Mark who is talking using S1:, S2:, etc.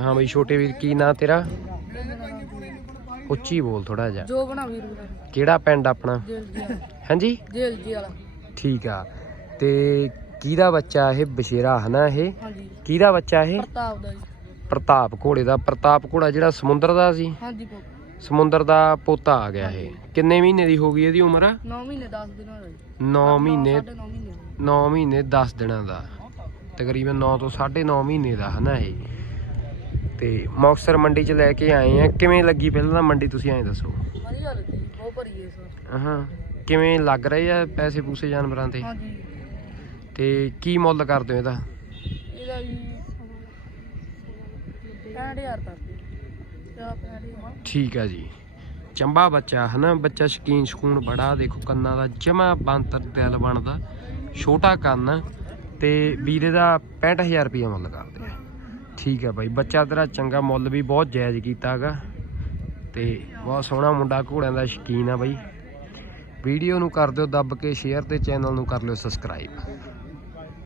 S1: ਹਾਂ ਬਈ ਛੋਟੇ ਵੀਰ ਕੀ ਨਾਂ ਤੇਰਾ? ਉੱਚੀ ਬੋਲ ਥੋੜਾ ਜਿਹਾ।
S2: ਜੋ ਬਣਾ ਵੀਰ
S1: ਕਿਹੜਾ ਪਿੰਡ ਆਪਣਾ? ਹਾਂਜੀ?
S2: ਜੇਲ ਜੀ ਵਾਲਾ।
S1: ਠੀਕ ਆ। ਤੇ ਕਿਹਦਾ ਬੱਚਾ ਇਹ ਬਸ਼ੇਰਾ ਹਨਾ ਇਹ?
S2: ਹਾਂਜੀ।
S1: ਕਿਹਦਾ ਬੱਚਾ ਇਹ?
S2: ਪ੍ਰਤਾਪ ਦਾ ਜੀ।
S1: ਪ੍ਰਤਾਪ ਘੋੜੇ ਦਾ। ਪ੍ਰਤਾਪ ਘੋੜਾ ਜਿਹੜਾ ਸਮੁੰਦਰ ਦਾ ਸੀ?
S2: ਹਾਂਜੀ
S1: ਸਮੁੰਦਰ ਦਾ ਪੋਤਾ ਆ ਗਿਆ ਇਹ। ਕਿੰਨੇ ਮਹੀਨੇ ਦੀ ਹੋ ਗਈ ਇਹਦੀ ਉਮਰ?
S2: 9 ਮਹੀਨੇ 10 ਦਿਨਾਂ ਦਾ ਜੀ
S1: 9 ਮਹੀਨੇ।
S2: 9 ਮਹੀਨੇ
S1: 9 ਮਹੀਨੇ 10 ਦਿਨਾਂ ਦਾ। ਤਕਰੀਬਨ 9 ਤੋਂ 9.5 ਮਹੀਨੇ ਦਾ ਹਨਾ ਇਹ? ਤੇ ਮੌਕਸਰ ਮੰਡੀ ਚ ਲੈ ਕੇ ਆਏ ਆ। ਕਿਵੇਂ ਲੱਗੀ ਪਹਿਲਾਂ ਤਾਂ ਮੰਡੀ ਤੁਸੀਂ ਐਂ ਦੱਸੋ?
S2: ਵਧੀਆ ਲੱਗੀ ਬਹੁਤ ਭਰੀ ਹੈ ਸਰ।
S1: ਹਾਂ ਕਿਵੇਂ ਲੱਗ ਰਹੇ ਆ ਪੈਸੇ ਪੂਸੇ ਜਾਨਵਰਾਂ ਤੇ?
S2: ਹਾਂਜੀ।
S1: ਤੇ ਕੀ ਮੁੱਲ ਕਰਦੇ ਹੋ ਇਹਦਾ?
S2: ਇਹਦਾ ਜੀ 65000 ਤੱਕ ਜਾਂ 65000
S1: ਠੀਕ ਆ ਜੀ। ਚੰਬਾ ਬੱਚਾ, ਹਨਾ? ਬੱਚਾ ਸ਼ਕੀਨ ਸ਼ਕੂਨ ਬੜਾ, ਦੇਖੋ ਕੰਨਾਂ ਦਾ ਜਮਾ ਬੰਤਰ ਦਿਲ ਬਣਦਾ। ਛੋਟਾ ਕੰਨ ਆ ਤੇ ਵੀਰੇ ਦਾ 65000 ਰੁਪਏ ਮੁੱਲ ਕਰਦੇ ਆ ਠੀਕ ਆ ਬਾਈ, ਬੱਚਾ ਤੇਰਾ ਚੰਗਾ ਮੁੱਲ ਵੀ ਬਹੁਤ ਜਾਇਜ਼ ਕੀਤਾਗਾ ਤੇ ਬਹੁਤ ਸੋਹਣਾ ਮੁੰਡਾ, ਘੋੜਿਆਂ ਦਾ ਸ਼ਕੀਨ ਆ ਬਾਈ। ਵੀਡੀਓ ਨੂੰ ਕਰ ਦਿਓ, ਦੱਬ ਕੇ, ਸ਼ੇਅਰ ਤੇ ਚੈਨਲ ਨੂੰ ਕਰ ਲਿਓ, ਸਬਸਕ੍ਰਾਈਬ।